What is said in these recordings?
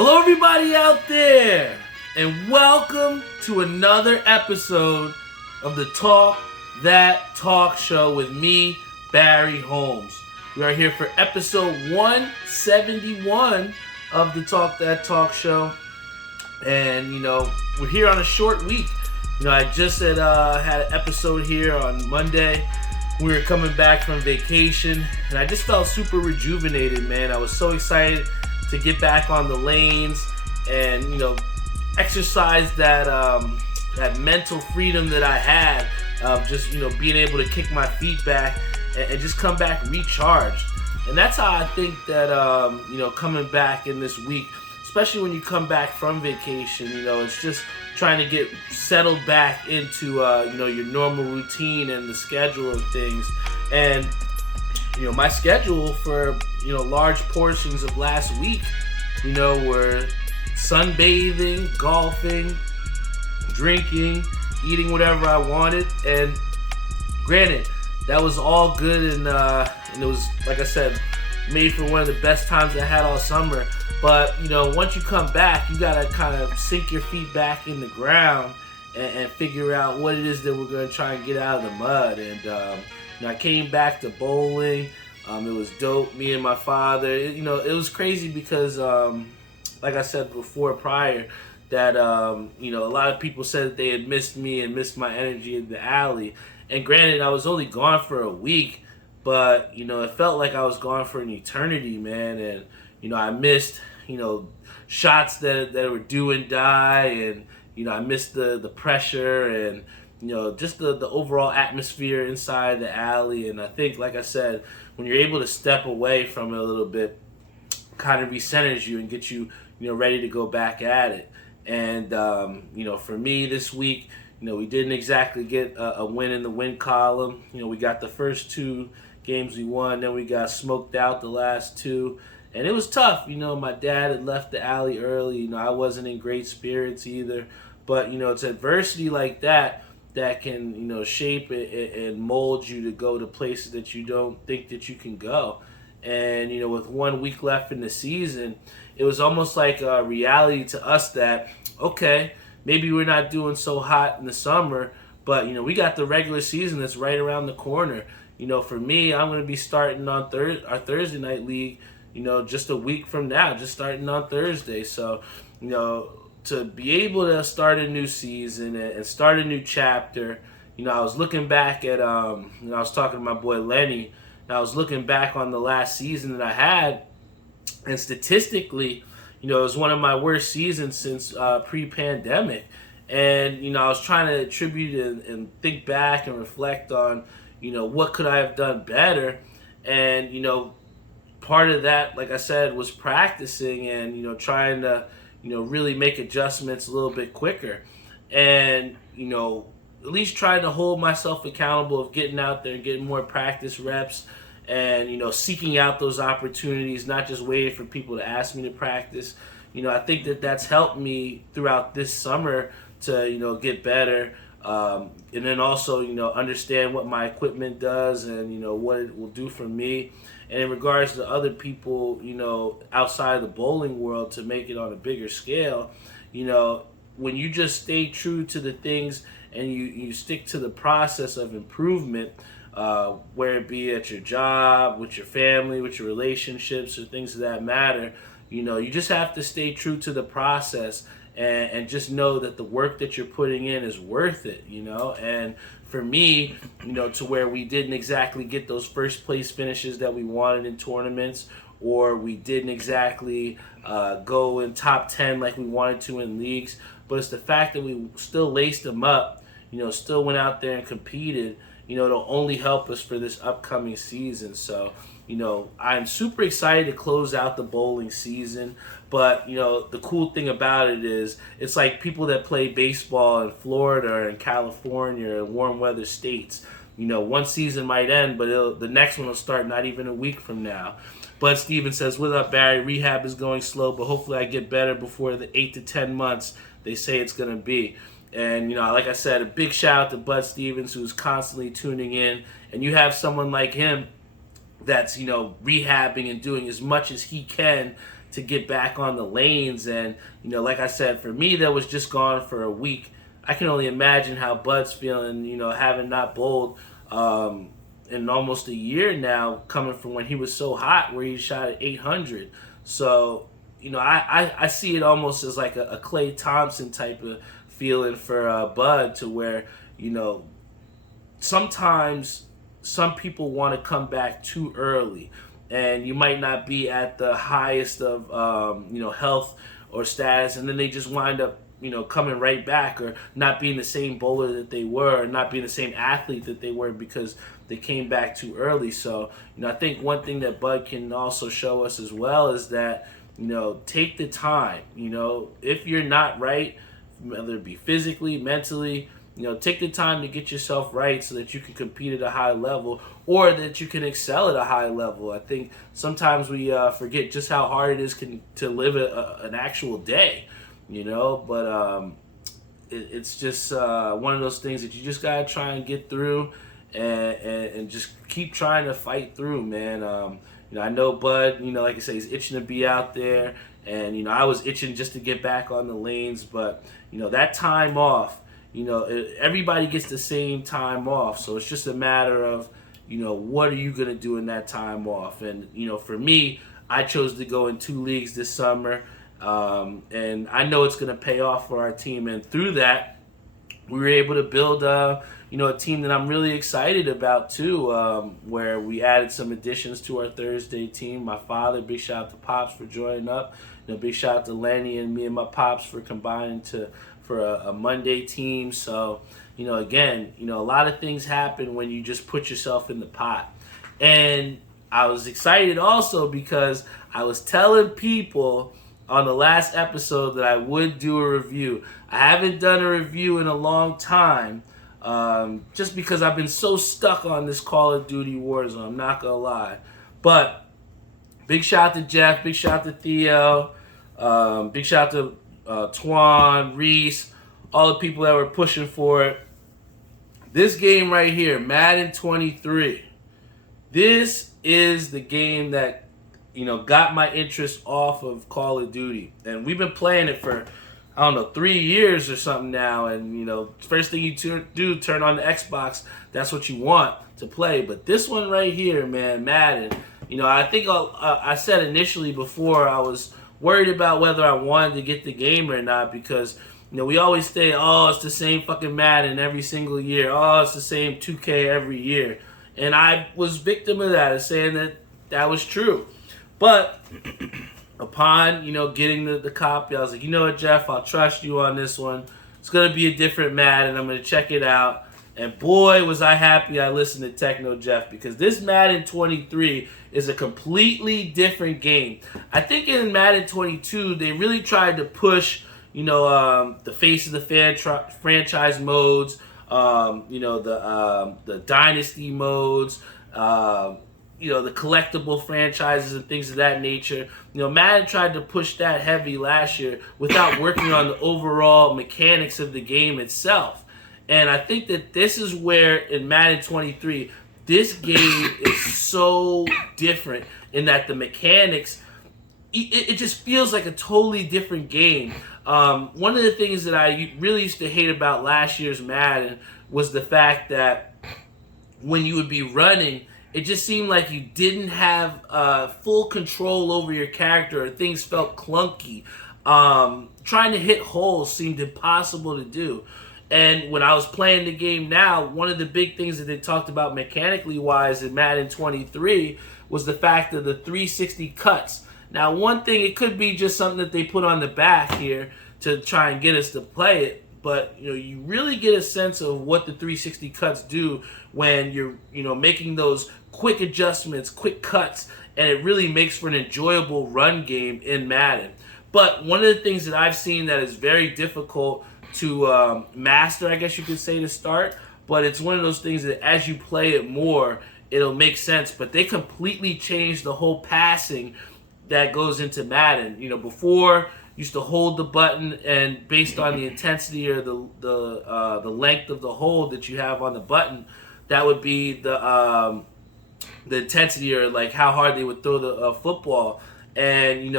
Hello, everybody out there, and welcome to another episode of the Talk That Talk Show with me, Barry Holmes. We are here for episode 171 of the Talk That Talk Show, and we're here on a short week. I just had an episode here on Monday. We were coming back from vacation, and I just felt super rejuvenated, man. I was so excited to get back on the lanes and exercise that mental freedom that I had of just being able to kick my feet back and just come back recharged. And that's how I think that coming back in this week, especially when you come back from vacation, it's just trying to get settled back into your normal routine and the schedule of things. And my schedule for large portions of last week were sunbathing, golfing, drinking, eating whatever I wanted. And granted, that was all good, and it was, like I said, made for one of the best times I had all summer. But once you come back, you gotta kind of sink your feet back in the ground and figure out what it is that we're gonna try and get out of the mud. And I came back to bowling. It was dope. Me and my father. It was crazy because, like I said before, prior, that a lot of people said that they had missed me and missed my energy in the alley. And granted, I was only gone for a week, but it felt like I was gone for an eternity, man. And I missed shots that were do and die, and I missed the pressure and just the overall atmosphere inside the alley. And I think, like I said, when you're able to step away from it a little bit, kind of recenters you and get you ready to go back at it. And for me this week, we didn't exactly get a win in the win column. We got the first two games we won, then we got smoked out the last two. And it was tough. My dad had left the alley early. I wasn't in great spirits either. But, it's adversity like that can, shape it and mold you to go to places that you don't think that you can go. And, with 1 week left in the season, it was almost like a reality to us that, okay, maybe we're not doing so hot in the summer, but, we got the regular season that's right around the corner. For me, I'm going to be starting on our Thursday night league, just a week from now, just starting on Thursday. So, to be able to start a new season and start a new chapter, I was looking back at, I was talking to my boy Lenny, and I was looking back on the last season that I had, and statistically, it was one of my worst seasons since pre-pandemic. And, I was trying to attribute and think back and reflect on, what could I have done better? And, part of that, like I said, was practicing and, trying to, really make adjustments a little bit quicker. And, at least trying to hold myself accountable of getting out there and getting more practice reps and, seeking out those opportunities, not just waiting for people to ask me to practice. I think that that's helped me throughout this summer to, get better. And then also, understand what my equipment does and, what it will do for me. And in regards to other people, outside of the bowling world, to make it on a bigger scale, when you just stay true to the things and you stick to the process of improvement, where it be at your job, with your family, with your relationships, or things of that matter, you just have to stay true to the process and just know that the work that you're putting in is worth it, And for me, to where we didn't exactly get those first place finishes that we wanted in tournaments, or we didn't exactly go in top 10 like we wanted to in leagues, but it's the fact that we still laced them up, still went out there and competed, it'll only help us for this upcoming season. So, I'm super excited to close out the bowling season. But, the cool thing about it is it's like people that play baseball in Florida or in California or warm weather states. One season might end, but the next one will start not even a week from now. Bud Stevens says, "What up, Barry? Rehab is going slow, but hopefully I get better before the 8 to 10 months they say it's going to be." And, like I said, a big shout out to Bud Stevens, who's constantly tuning in. And you have someone like him that's, rehabbing and doing as much as he can to get back on the lanes. And, like I said, for me, that was just gone for a week. I can only imagine how Bud's feeling, having not bowled in almost a year now, coming from when he was so hot, where he shot at 800. So, I see it almost as like a Klay Thompson type of feeling for Bud, to where, sometimes some people want to come back too early, and you might not be at the highest of health or status, and then they just wind up coming right back, or not being the same bowler that they were, or not being the same athlete that they were, because they came back too early. So I think one thing that Bud can also show us as well is that take the time. If you're not right, whether it be physically, mentally, take the time to get yourself right so that you can compete at a high level, or that you can excel at a high level. I think sometimes we forget just how hard it is to live an actual day, but it's just one of those things that you just got to try and get through, and just keep trying to fight through, man. I know Bud, like I say, he's itching to be out there, and, I was itching just to get back on the lanes, but, that time off, everybody gets the same time off, so it's just a matter of, what are you going to do in that time off? And, for me, I chose to go in 2 leagues this summer, and I know it's going to pay off for our team, and through that, we were able to build a team that I'm really excited about too, where we added some additions to our Thursday team. My father, big shout out to Pops for joining up. Big shout out to Lenny and me and my Pops for combining for a Monday team. So, again, a lot of things happen when you just put yourself in the pot. And I was excited also because I was telling people on the last episode that I would do a review. I haven't done a review in a long time, just because I've been so stuck on this Call of Duty Warzone, I'm not going to lie. But big shout out to Jeff, big shout out to Theo, big shout out to Twan, Reese, all the people that were pushing for it. This game right here, Madden 23, this is the game that got my interest off of Call of Duty. And we've been playing it for, 3 years or something now. And, first thing you do, turn on the Xbox. That's what you want to play. But this one right here, man, Madden, I think I said initially before, I was worried about whether I wanted to get the game or not, because, we always say, oh, it's the same fucking Madden every single year. Oh, it's the same 2K every year. And I was victim of that, saying that was true. But upon, getting the copy, I was like, you know what, Jeff, I'll trust you on this one. It's going to be a different Madden. I'm going to check it out. And boy, was I happy I listened to Techno Jeff, because this Madden 23 is a completely different game. I think in Madden 22, they really tried to push, the face of the franchise modes, the dynasty modes, the collectible franchises and things of that nature. Madden tried to push that heavy last year without working on the overall mechanics of the game itself. And I think that this is where, in Madden 23, this game is so different in that the mechanics, it just feels like a totally different game. One of the things that I really used to hate about last year's Madden was the fact that when you would be running, it just seemed like you didn't have full control over your character, or things felt clunky. Trying to hit holes seemed impossible to do. And when I was playing the game now, one of the big things that they talked about mechanically wise in Madden 23 was the fact of the 360 cuts. Now, one thing, it could be just something that they put on the back here to try and get us to play it, but you really get a sense of what the 360 cuts do when you're making those quick adjustments, quick cuts, and it really makes for an enjoyable run game in Madden. But one of the things that I've seen that is very difficult to master, I guess you could say, to start, but it's one of those things that as you play it more, it'll make sense. But they completely changed the whole passing that goes into Madden. Before, you used to hold the button, and based on the intensity or the length of the hold that you have on the button, that would be the intensity, or like how hard they would throw the football. And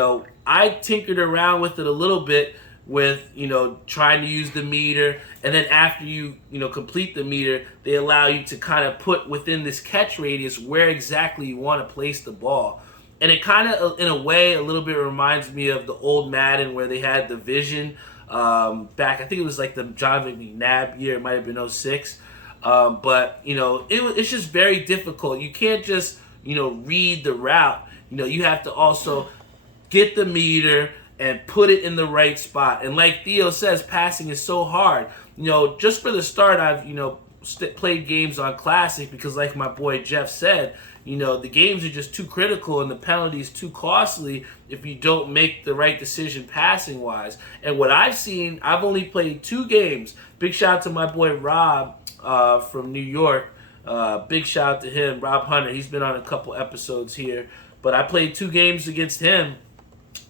I tinkered around with it a little bit with, trying to use the meter. And then after you complete the meter, they allow you to kind of put within this catch radius where exactly you want to place the ball. And it kind of, in a way, a little bit reminds me of the old Madden where they had the vision back. I think it was like the Jonathan McNabb year. It might have been '06. But, it's just very difficult. You can't just, read the route. You have to also get the meter and put it in the right spot. And like Theo says, passing is so hard. Just for the start, I've, played games on Classic because like my boy Jeff said, the games are just too critical and the penalties too costly if you don't make the right decision passing wise. And what I've seen, I've only played 2 games. Big shout out to my boy Rob from New York. Big shout out to him, Rob Hunter. He's been on a couple episodes here. But I played 2 games against him,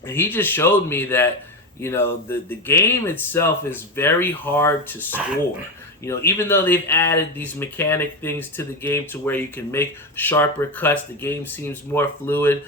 and he just showed me that, the game itself is very hard to score. Even though they've added these mechanic things to the game to where you can make sharper cuts, the game seems more fluid.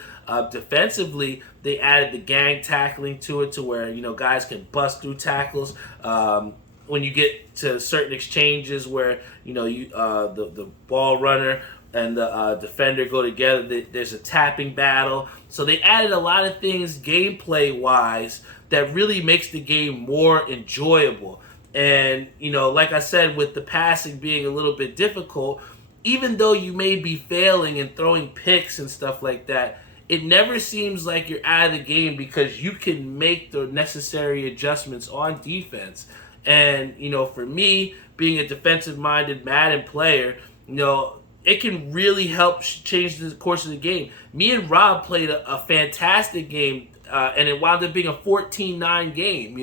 Defensively, they added the gang tackling to it to where, guys can bust through tackles. When you get to certain exchanges where, the ball runner and the defender go together, there's a tapping battle. So they added a lot of things gameplay-wise that really makes the game more enjoyable. And, like I said, with the passing being a little bit difficult, even though you may be failing and throwing picks and stuff like that, it never seems like you're out of the game because you can make the necessary adjustments on defense. And, for me, being a defensive-minded Madden player, it can really help change the course of the game. Me and Rob played a fantastic game, and it wound up being a 14-9 game,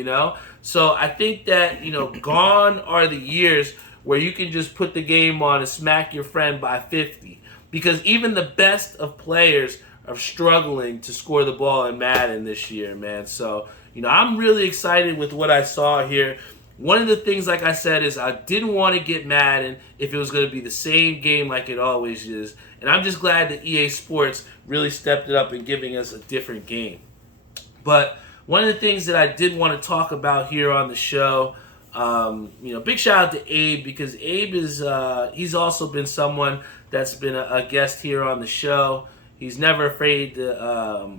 So I think that, gone are the years where you can just put the game on and smack your friend by 50. Because even the best of players are struggling to score the ball in Madden this year, man. So, I'm really excited with what I saw here. One of the things, like I said, is I didn't want to get Madden if it was going to be the same game like it always is. And I'm just glad that EA Sports really stepped it up in giving us a different game. But one of the things that I did want to talk about here on the show, big shout out to Abe because Abe is he's also been someone that's been a guest here on the show. He's never afraid to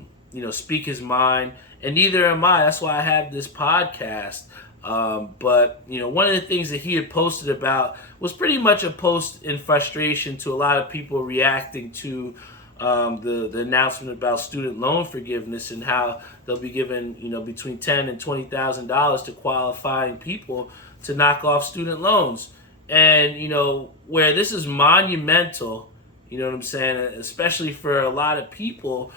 speak his mind, and neither am I. That's why I have this podcast. But one of the things that he had posted about was pretty much a post in frustration to a lot of people reacting to the announcement about student loan forgiveness and how they'll be given between $10,000 and $20,000 to qualifying people to knock off student loans. And where this is monumental, what I'm saying, especially for a lot of people,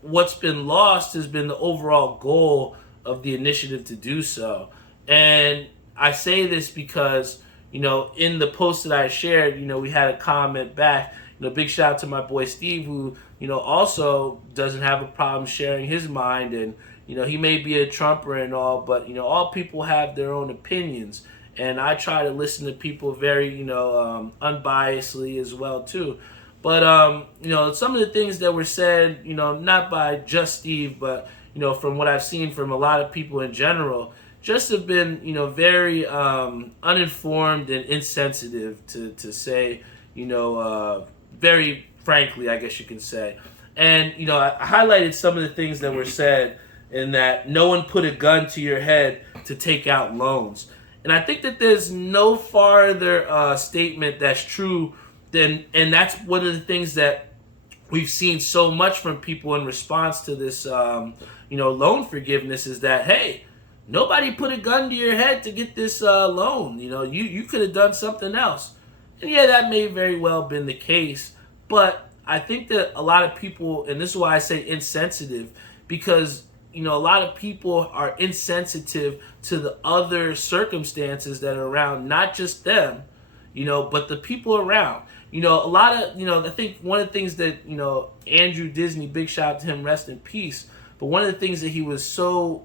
what's been lost has been the overall goal of the initiative to do so. And I say this because, in the post that I shared, we had a comment back. Big shout out to my boy Steve, who, also doesn't have a problem sharing his mind. And, he may be a Trumper and all, but, all people have their own opinions. And I try to listen to people very, unbiasedly as well, too. But, some of the things that were said, not by just Steve, but, from what I've seen from a lot of people in general, just have been, very uninformed and insensitive to say, very frankly, I guess you can say. And, I highlighted some of the things that were said in that no one put a gun to your head to take out loans. And I think that there's no farther statement that's true than, and that's one of the things that we've seen so much from people in response to this, loan forgiveness is that, hey, nobody put a gun to your head to get this loan. You could have done something else. And yeah, that may very well have been the case. But I think that a lot of people, and this is why I say insensitive, because, a lot of people are insensitive to the other circumstances that are around, not just them, but the people around. A lot of, I think one of the things that, Andrew Disney, big shout out to him, rest in peace. But one of the things that he was so,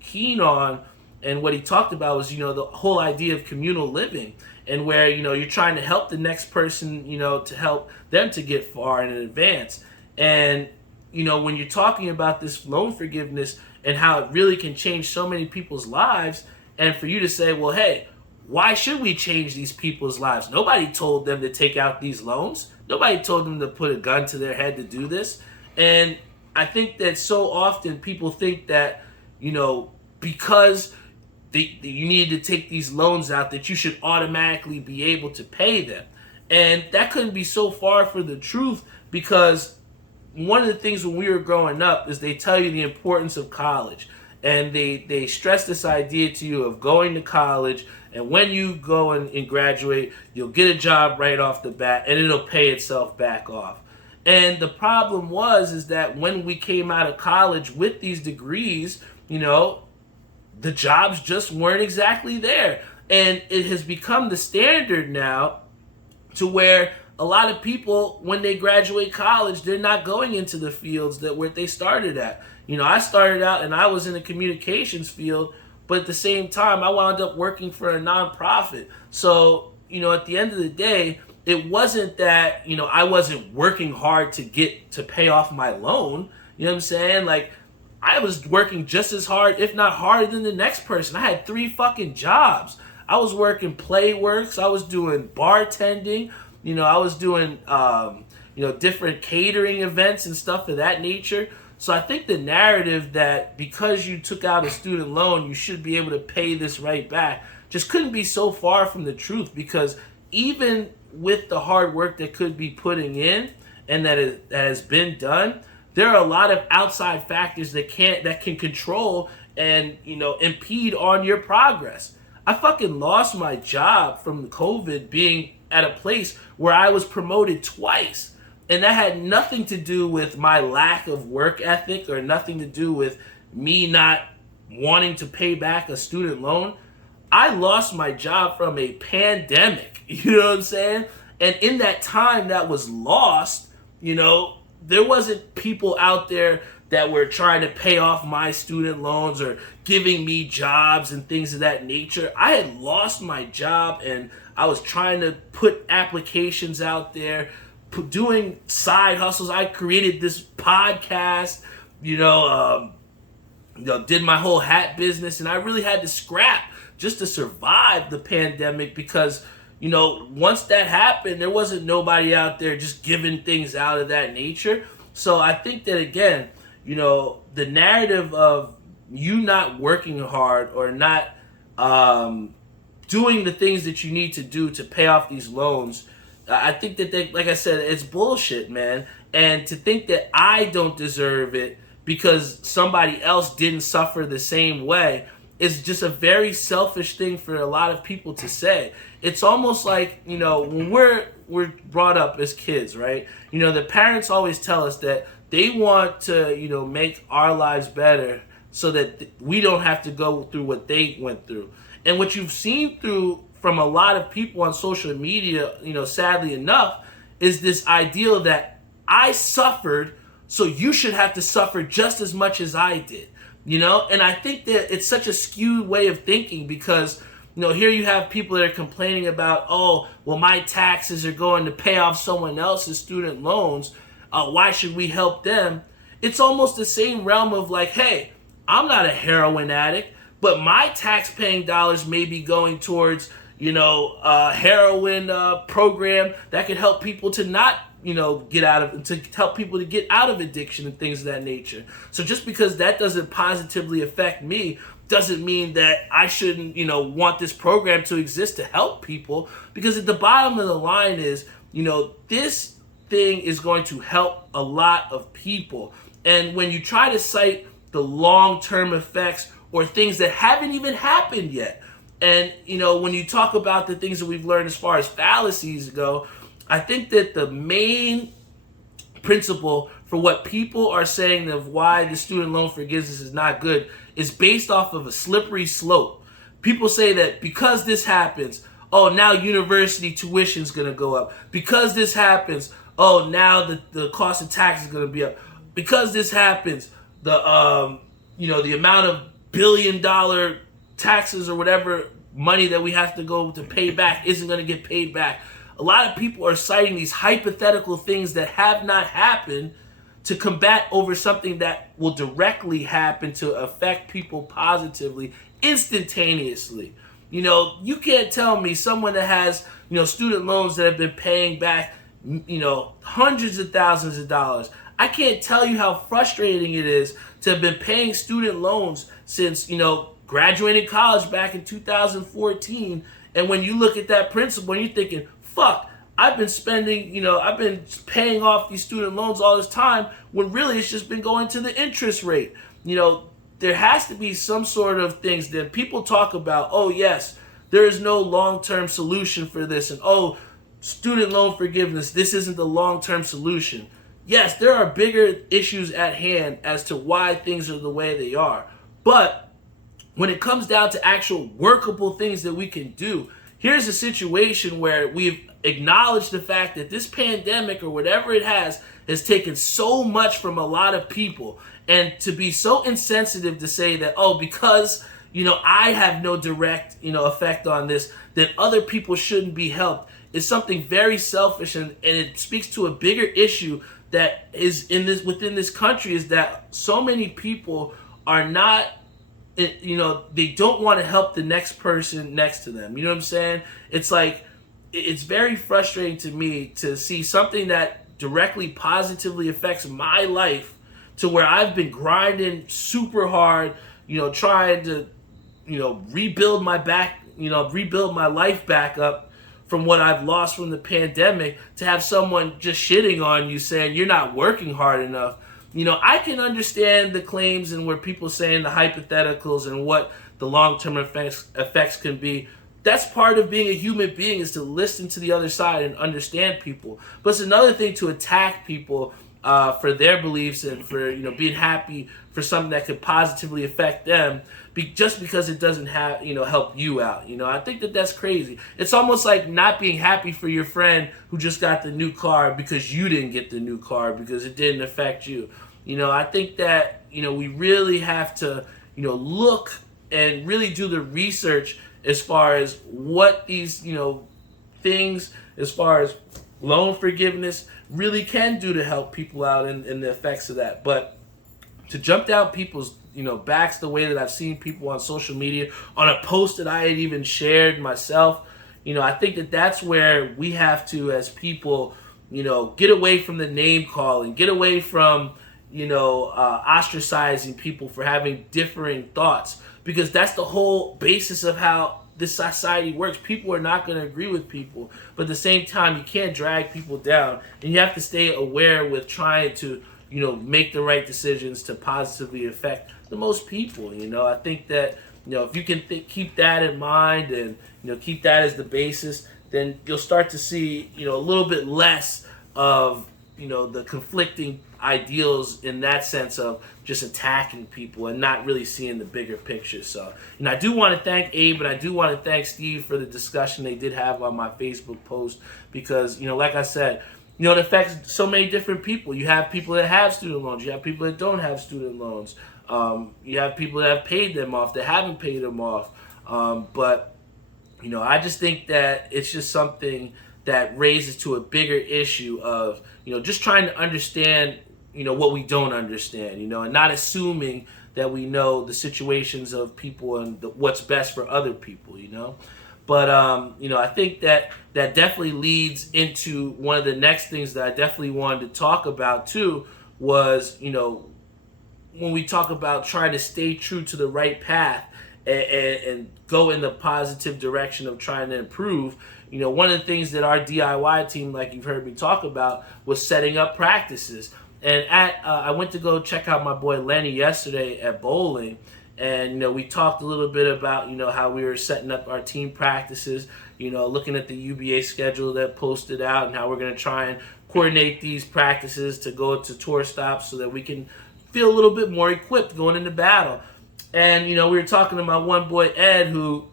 keen on and what he talked about was, the whole idea of communal living and where, you're trying to help the next person, to help them to get far and in advance. And when you're talking about this loan forgiveness and how it really can change so many people's lives, and for you to say, well, hey, why should we change these people's lives? Nobody told them to take out these loans. Nobody told them to put a gun to their head to do this. And I think that so often people think that, because you need to take these loans out, that you should automatically be able to pay them. And that couldn't be so far from the truth, because one of the things when we were growing up is they tell you the importance of college. And they stress this idea to you of going to college, and when you go and graduate, you'll get a job right off the bat, and it'll pay itself back off. And the problem is that when we came out of college with these degrees, the jobs just weren't exactly there. And it has become the standard now to where a lot of people, when they graduate college, they're not going into the fields where they started at. I started out and I was in the communications field, but at the same time, I wound up working for a nonprofit. So, at the end of the day, it wasn't that, I wasn't working hard to pay off my loan. You know what I'm saying? Like, I was working just as hard, if not harder than the next person. I had 3 fucking jobs. I was working Playworks. I was doing bartending. I was doing, different catering events and stuff of that nature. So I think the narrative that because you took out a student loan, you should be able to pay this right back just couldn't be so far from the truth, because even with the hard work that could be putting in and that has been done, there are a lot of outside factors that can control and, impede on your progress. I fucking lost my job from COVID being at a place where I was promoted twice. And that had nothing to do with my lack of work ethic or nothing to do with me not wanting to pay back a student loan. I lost my job from a pandemic, you know what I'm saying? And in that time that was lost, there wasn't people out there that were trying to pay off my student loans or giving me jobs and things of that nature. I had lost my job and I was trying to put applications out there, doing side hustles. I created this podcast, did my whole hat business, and I really had to scrap just to survive the pandemic because, once that happened, there wasn't nobody out there just giving things out of that nature. So I think that, again, the narrative of you not working hard or not doing the things that you need to do to pay off these loans, I think that like I said, it's bullshit, man. And to think that I don't deserve it because somebody else didn't suffer the same way is just a very selfish thing for a lot of people to say. It's almost like, when we're brought up as kids, right? The parents always tell us that they want to, make our lives better so that we don't have to go through what they went through. And what you've seen from a lot of people on social media, sadly enough, is this ideal that I suffered, so you should have to suffer just as much as I did, And I think that it's such a skewed way of thinking because, here you have people that are complaining about, oh, well, my taxes are going to pay off someone else's student loans. Why should we help them? It's almost the same realm of like, hey, I'm not a heroin addict, but my tax-paying dollars may be going towards, a heroin program that could help people to not, to help people to get out of addiction and things of that nature. So just because that doesn't positively affect me doesn't mean that I shouldn't, want this program to exist to help people, because at the bottom of the line is, this thing is going to help a lot of people. And when you try to cite the long-term effects or things that haven't even happened yet, and, when you talk about the things that we've learned as far as fallacies go, I think that the main principle for what people are saying of why the student loan forgiveness is not good is based off of a slippery slope. People say that because this happens, oh, now university tuition is going to go up. Because this happens, oh, now the cost of tax is going to be up. Because this happens, the amount of $billion taxes or whatever money that we have to go to pay back isn't going to get paid back. A lot of people are citing these hypothetical things that have not happened to combat over something that will directly happen to affect people positively instantaneously. You can't tell me someone that has, student loans that have been paying back, hundreds of thousands of dollars. I can't tell you how frustrating it is to have been paying student loans since, graduating college back in 2014. And when you look at that principal and you're thinking, fuck, I've been paying off these student loans all this time, when really it's just been going to the interest rate. There has to be some sort of things that people talk about. Oh, yes, there is no long-term solution for this. And, oh, student loan forgiveness, this isn't the long-term solution. Yes, there are bigger issues at hand as to why things are the way they are. But when it comes down to actual workable things that we can do, here's a situation where we've acknowledged the fact that this pandemic or whatever it has taken so much from a lot of people. And to be so insensitive to say that, oh, because, I have no direct, effect on this, then other people shouldn't be helped is something very selfish, and it speaks to a bigger issue that is within this country, is that so many people are not, they don't want to help the next person next to them. You know what I'm saying? It's like, it's very frustrating to me to see something that directly positively affects my life, to where I've been grinding super hard, trying to, rebuild my life back up from what I've lost from the pandemic, to have someone just shitting on you saying you're not working hard enough. I can understand the claims and where people saying the hypotheticals and what the long-term effects can be. That's part of being a human being, is to listen to the other side and understand people. But it's another thing to attack people for their beliefs and for being happy for something that could positively affect them, just because it doesn't have help you out. I think that's crazy. It's almost like not being happy for your friend who just got the new car because you didn't get the new car because it didn't affect you. I think that we really have to look and really do the research as far as what these things, as far as loan forgiveness, really can do to help people out and the effects of that. But to jump down people's backs the way that I've seen people on social media, on a post that I had even shared myself, I think that's where we have to, as people, get away from the name calling, get away from ostracizing people for having differing thoughts, because that's the whole basis of how this society works. People are not going to agree with people, but at the same time, you can't drag people down, and you have to stay aware with trying to, make the right decisions to positively affect the most people. I think that, if you can keep that in mind and, keep that as the basis, then you'll start to see, a little bit less of, the conflicting ideals in that sense of just attacking people and not really seeing the bigger picture. So, I do want to thank Abe and I do want to thank Steve for the discussion they did have on my Facebook post, because, like I said, it affects so many different people. You have people that have student loans. You have people that don't have student loans. You have people that have paid them off, that haven't paid them off. But I just think that it's just something that raises to a bigger issue of, just trying to understand, what we don't understand, and not assuming that we know the situations of people and what's best for other people, But, I think that definitely leads into one of the next things that I definitely wanted to talk about too, was, when we talk about trying to stay true to the right path and go in the positive direction of trying to improve. One of the things that our DIY team, like you've heard me talk about, was setting up practices. And I went to go check out my boy Lenny yesterday at bowling, and we talked a little bit about how we were setting up our team practices, looking at the UBA schedule that posted out, and how we're going to try and coordinate these practices to go to tour stops so that we can feel a little bit more equipped going into battle. And we were talking to my one boy Ed, who,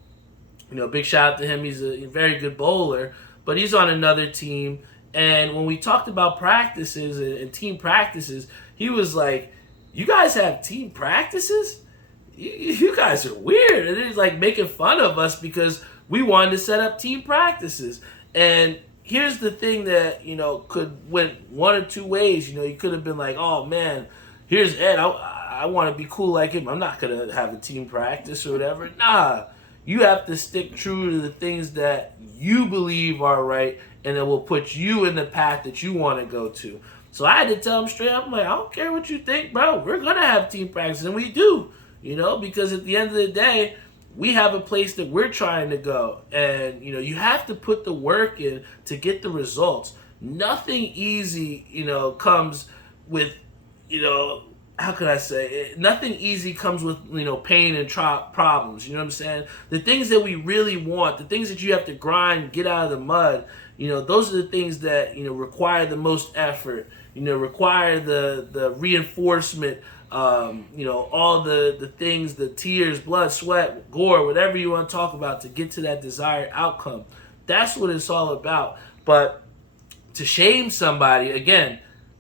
big shout out to him. He's a very good bowler, but he's on another team. And when we talked about practices and team practices, he was like, "You guys have team practices? You guys are weird." And he's like making fun of us because we wanted to set up team practices. And here's the thing that, could went one or two ways. You could have been like, oh man, here's Ed. I want to be cool like him. I'm not going to have a team practice or whatever. Nah, you have to stick true to the things that you believe are right, and it will put you in the path that you want to go to. So I had to tell him straight up, I'm like, I don't care what you think, bro. We're going to have team practice, and we do, because at the end of the day, we have a place that we're trying to go. And, you have to put the work in to get the results. Nothing easy, comes with, how could I say it? Nothing easy comes with, pain and problems. You know what I'm saying? The things that we really want, the things that you have to grind, get out of the mud, those are the things that, require the most effort, require the reinforcement, all the things, the tears, blood, sweat, gore, whatever you want to talk about to get to that desired outcome. That's what it's all about. But to shame somebody, again,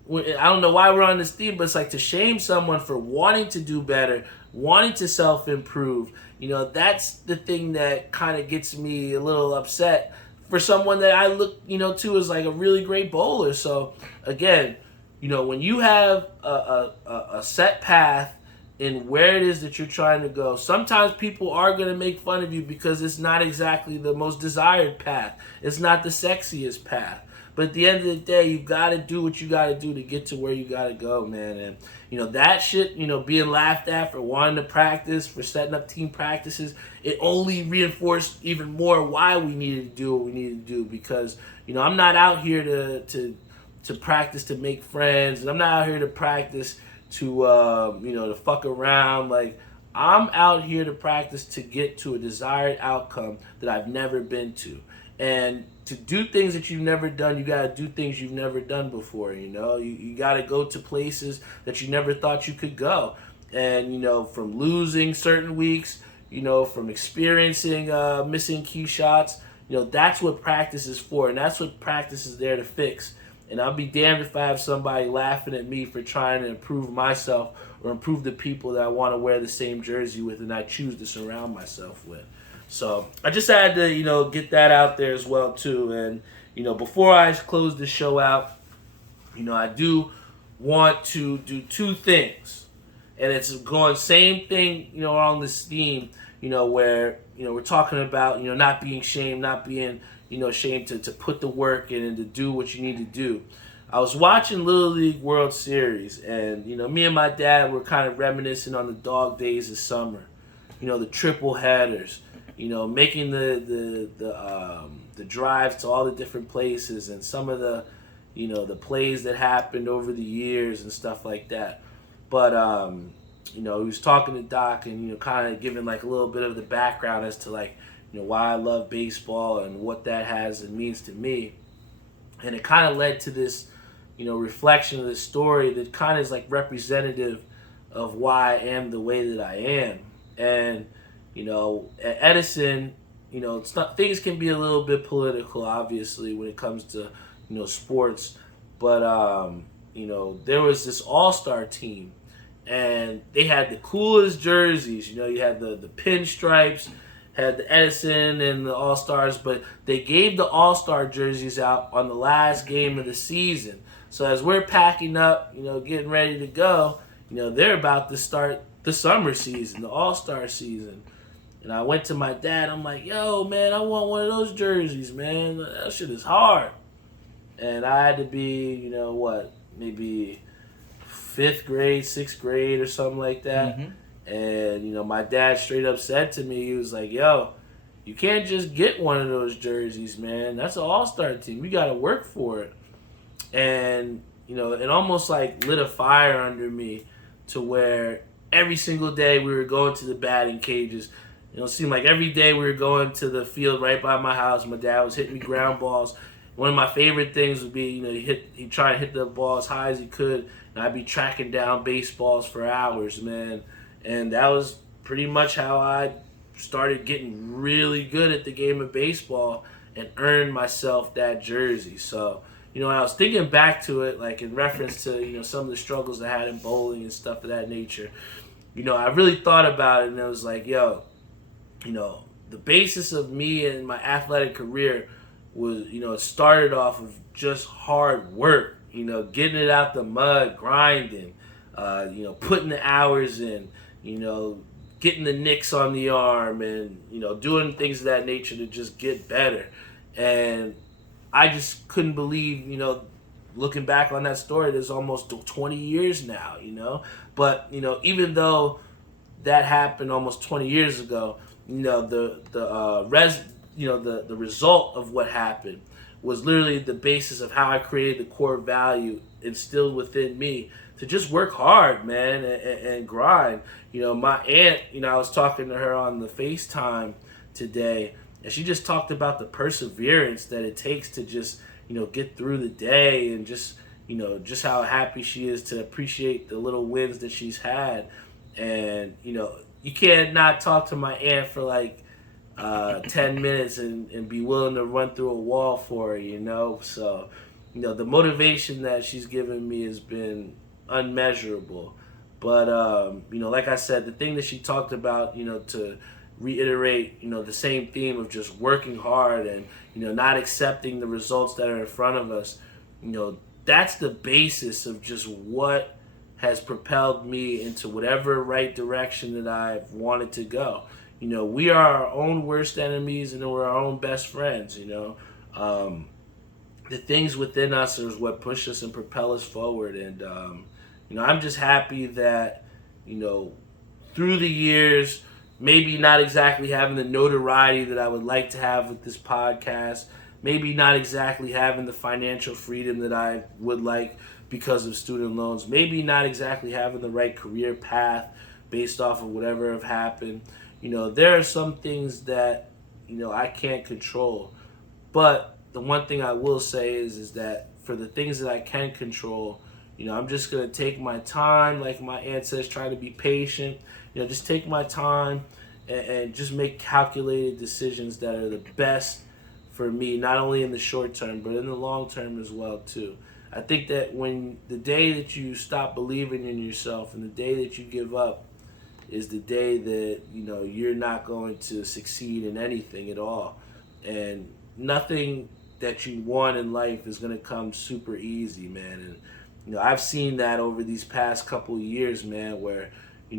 I don't know why we're on this theme, but it's like to shame someone for wanting to do better, wanting to self-improve. That's the thing that kind of gets me a little upset for someone that I look, to as like a really great bowler. So again, when you have a set path in where it is that you're trying to go, sometimes people are going to make fun of you because it's not exactly the most desired path. It's not the sexiest path. But at the end of the day, you got to do what you got to do to get to where you got to go, man. And, that shit, being laughed at for wanting to practice, for setting up team practices, it only reinforced even more why we needed to do what we needed to do. Because, I'm not out here to practice to make friends, and I'm not out here to practice to, to fuck around. Like, I'm out here to practice to get to a desired outcome that I've never been to. And to do things that you've never done, you got to do things you've never done before, You got to go to places that you never thought you could go. And, from losing certain weeks, from experiencing missing key shots, that's what practice is for. And that's what practice is there to fix. And I'll be damned if I have somebody laughing at me for trying to improve myself or improve the people that I want to wear the same jersey with and I choose to surround myself with. So I just had to, get that out there as well, too. And, before I close the show out, I do want to do two things. And it's going same thing, on this theme, where, we're talking about, not being shamed, not being, ashamed to put the work in and to do what you need to do. I was watching Little League World Series, and, me and my dad were kind of reminiscing on the dog days of summer. The triple headers. Making the drives to all the different places and some of the, the plays that happened over the years and stuff like that. But, he was talking to Doc and, kind of giving like a little bit of the background as to like, why I love baseball and what that has and means to me. And it kind of led to this, reflection of the story that kind of is like representative of why I am the way that I am. And, at Edison, it's not, things can be a little bit political, obviously, when it comes to, sports. But, there was this all-star team, and they had the coolest jerseys. You had the pinstripes, had the Edison and the All-Stars, but they gave the All-Star jerseys out on the last game of the season. So as we're packing up, getting ready to go, they're about to start the summer season, the All-Star season. And I went to my dad. I'm like, yo, man, I want one of those jerseys, man. That shit is hard. And I had to be, maybe 5th grade, 6th grade or something like that. Mm-hmm. And, my dad straight up said to me, he was like, yo, you can't just get one of those jerseys, man. That's an all-star team. You got to work for it. And, it almost like lit a fire under me to where every single day we were going to the batting cages. It seemed like every day we were going to the field right by my house. My dad was hitting me ground balls. One of my favorite things would be, he'd try to hit the ball as high as he could, and I'd be tracking down baseballs for hours, man. And that was pretty much how I started getting really good at the game of baseball and earned myself that jersey. So, when I was thinking back to it, like in reference to, some of the struggles I had in bowling and stuff of that nature, I really thought about it, and it was like, yo, the basis of me and my athletic career was, it started off of just hard work, getting it out the mud, grinding, putting the hours in, getting the nicks on the arm and, doing things of that nature to just get better. And I just couldn't believe, looking back on that story, there's almost 20 years now, But, even though that happened almost 20 years ago, the result of what happened was literally the basis of how I created the core value instilled within me to just work hard, man, and grind. My aunt, I was talking to her on the FaceTime today, and she just talked about the perseverance that it takes to just, get through the day, and just, just how happy she is to appreciate the little wins that she's had. And, you can't not talk to my aunt for like 10 minutes and be willing to run through a wall for her. So, the motivation that she's given me has been unmeasurable. But, like I said, the thing that she talked about, to reiterate, the same theme of just working hard and, not accepting the results that are in front of us, that's the basis of just what has propelled me into whatever right direction that I've wanted to go. We are our own worst enemies and we're our own best friends, the things within us is what push us and propel us forward. And, I'm just happy that, through the years, maybe not exactly having the notoriety that I would like to have with this podcast, maybe not exactly having the financial freedom that I would like because of student loans, maybe not exactly having the right career path based off of whatever have happened. There are some things that, I can't control. But the one thing I will say is that for the things that I can control, I'm just going to take my time, like my aunt says, try to be patient. Just take my time and just make calculated decisions that are the best for me, not only in the short term, but in the long term as well, too. I think that when the day that you stop believing in yourself and the day that you give up is the day that, you're not going to succeed in anything at all. And nothing that you want in life is going to come super easy, man. And, I've seen that over these past couple of years, man, where,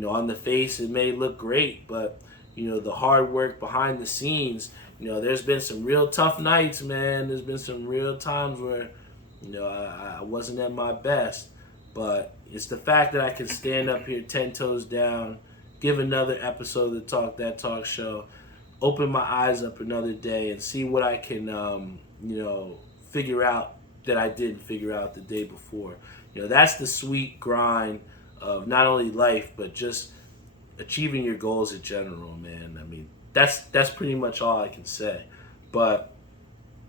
on the face it may look great, but, the hard work behind the scenes, there's been some real tough nights, man. There's been some real times where, I wasn't at my best. But it's the fact that I can stand up here 10 toes down, give another episode of the Talk That Talk show, open my eyes up another day and see what I can, figure out that I didn't figure out the day before. That's the sweet grind of not only life, but just achieving your goals in general, man. I mean, that's pretty much all I can say. But,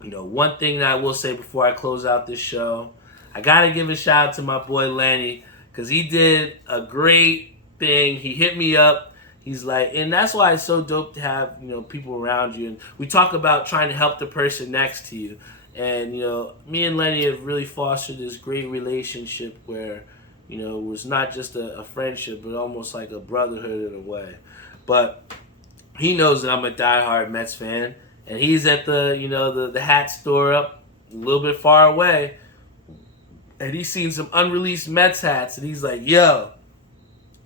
one thing that I will say before I close out this show, I got to give a shout out to my boy Lenny, because he did a great thing. He hit me up. He's like, and that's why it's so dope to have, people around you. And we talk about trying to help the person next to you. And, me and Lenny have really fostered this great relationship where, it was not just a friendship, but almost like a brotherhood in a way. But he knows that I'm a diehard Mets fan. And he's at the hat store up a little bit far away. And he's seen some unreleased Mets hats. And he's like, yo,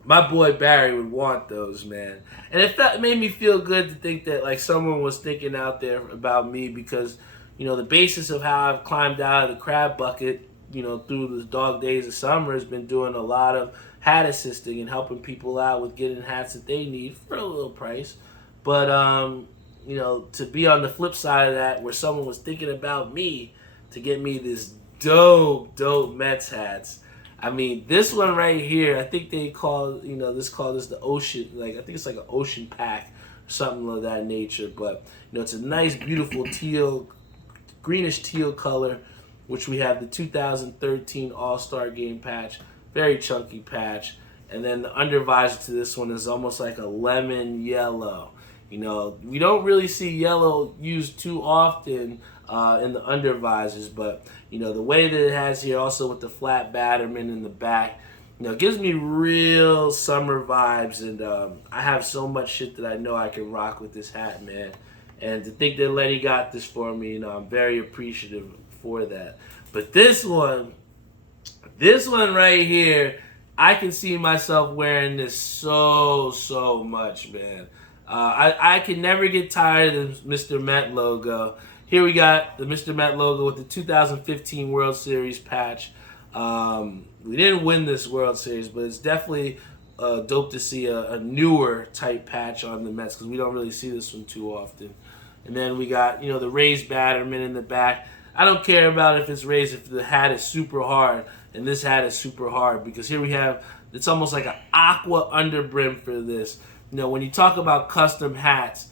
my boy Barry would want those, man. And it made me feel good to think that like someone was thinking out there about me, because, the basis of how I've climbed out of the crab bucket, through the dog days of summer has been doing a lot of hat assisting and helping people out with getting hats that they need for a little price. But, to be on the flip side of that, where someone was thinking about me to get me this dope Mets hats. I mean, this one right here, I think they call, this the ocean, I think it's like an ocean pack, something of that nature. But, it's a nice, beautiful greenish teal color, which we have the 2013 All-Star Game patch, very chunky patch. And then the undervisor to this one is almost like a lemon yellow. We don't really see yellow used too often in the undervisors, but, the way that it has here, also with the flat batterman in the back, it gives me real summer vibes. And I have so much shit that I know I can rock with this hat, man. And to think that Letty got this for me, I'm very appreciative for that. But this one right here, I can see myself wearing this so much, man. I can never get tired of the Mr. Met logo. Here we got the Mr. Met logo with the 2015 World Series patch. We didn't win this World Series, but it's definitely dope to see a newer type patch on the Mets because we don't really see this one too often. And then we got, the raised batterman in the back. I don't care about if it's raised, if the hat is super hard, and this hat is super hard, because here we have, it's almost like an aqua underbrim for this. When you talk about custom hats,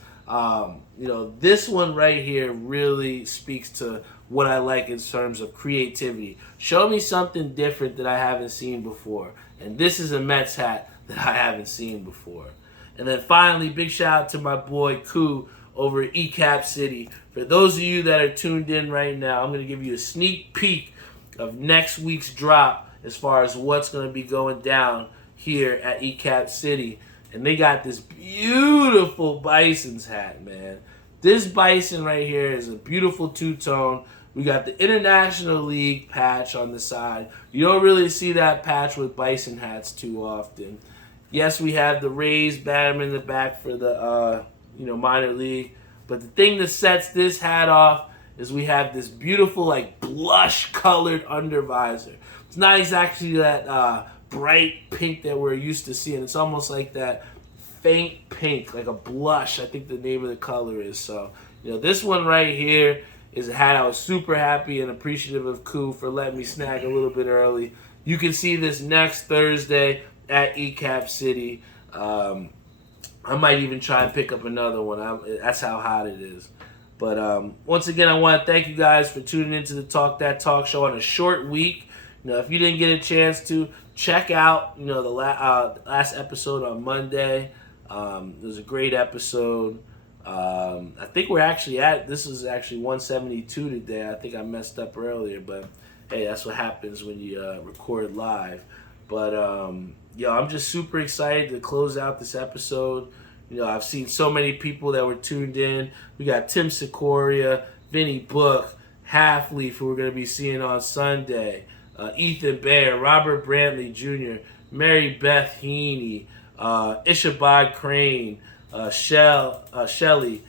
this one right here really speaks to what I like in terms of creativity. Show me something different that I haven't seen before. And this is a Mets hat that I haven't seen before. And then finally, big shout out to my boy Koo over at ECAP City. For those of you that are tuned in right now, I'm going to give you a sneak peek of next week's drop as far as what's going to be going down here at ECAP City. And they got this beautiful Bison's hat, man. This Bison right here is a beautiful two-tone. We got the International League patch on the side. You don't really see that patch with Bison hats too often. Yes, we have the raised batterman in the back for the minor league. But the thing that sets this hat off is we have this beautiful, like, blush-colored undervisor. It's not exactly that bright pink that we're used to seeing. It's almost like that faint pink, like a blush, I think the name of the color is. So, this one right here is a hat I was super happy and appreciative of Koo for letting me snag a little bit early. You can see this next Thursday at ECAP City. I might even try and pick up another one. That's how hot it is. But once again, I want to thank you guys for tuning into the Talk That Talk show on a short week. If you didn't get a chance to, check out the last episode on Monday. It was a great episode. I think we're actually this is actually 172 today. I think I messed up earlier, but hey, that's what happens when you record live. But I'm just super excited to close out this episode. I've seen so many people that were tuned in. We got Tim Sikoria, Vinny Book, Halfleaf, who we're going to be seeing on Sunday, Ethan Baer, Robert Brantley Jr., Mary Beth Heaney, Ishabod Crane, Shelly,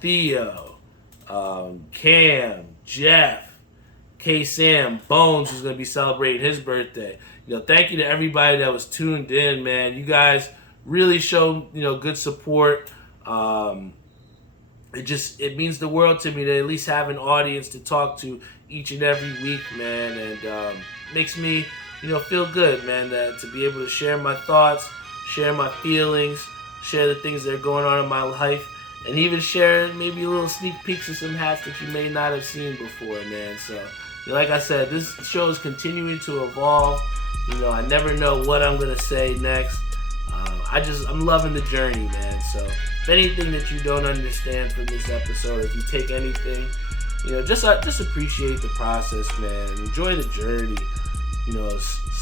Theo, Cam, Jeff, K-Sam, Bones, who's going to be celebrating his birthday. Thank you to everybody that was tuned in, man. You guys really showed, good support. It means the world to me to at least have an audience to talk to each and every week, man. And makes me, feel good, man, to be able to share my thoughts, share my feelings, share the things that are going on in my life, and even share maybe little sneak peeks of some hats that you may not have seen before, man. So, like I said, this show is continuing to evolve. I never know what I'm going to say next. I'm loving the journey, man. So if anything that you don't understand from this episode, if you take anything, just appreciate the process, man. Enjoy the journey.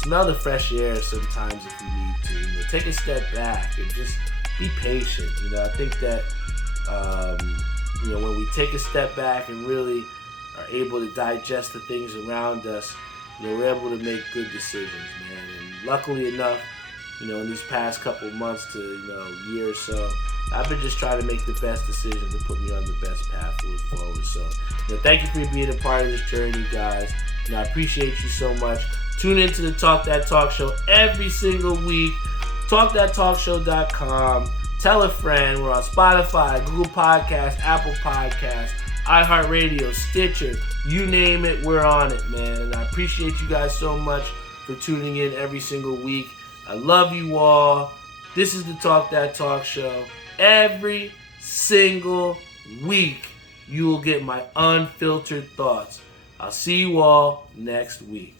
Smell the fresh air sometimes if you need to. Take a step back and just be patient. I think that, when we take a step back and really are able to digest the things around us, we're able to make good decisions, man. And luckily enough, in these past couple months to, year or so, I've been just trying to make the best decisions to put me on the best path forward. So, thank you for being a part of this journey, guys. I appreciate you so much. Tune into the Talk That Talk show every single week. TalkThatTalkShow.com. Tell a friend. We're on Spotify, Google Podcasts, Apple Podcasts, iHeartRadio, Stitcher, you name it, we're on it, man. And I appreciate you guys so much for tuning in every single week. I love you all. This is the Talk That Talk show. Every single week, you will get my unfiltered thoughts. I'll see you all next week.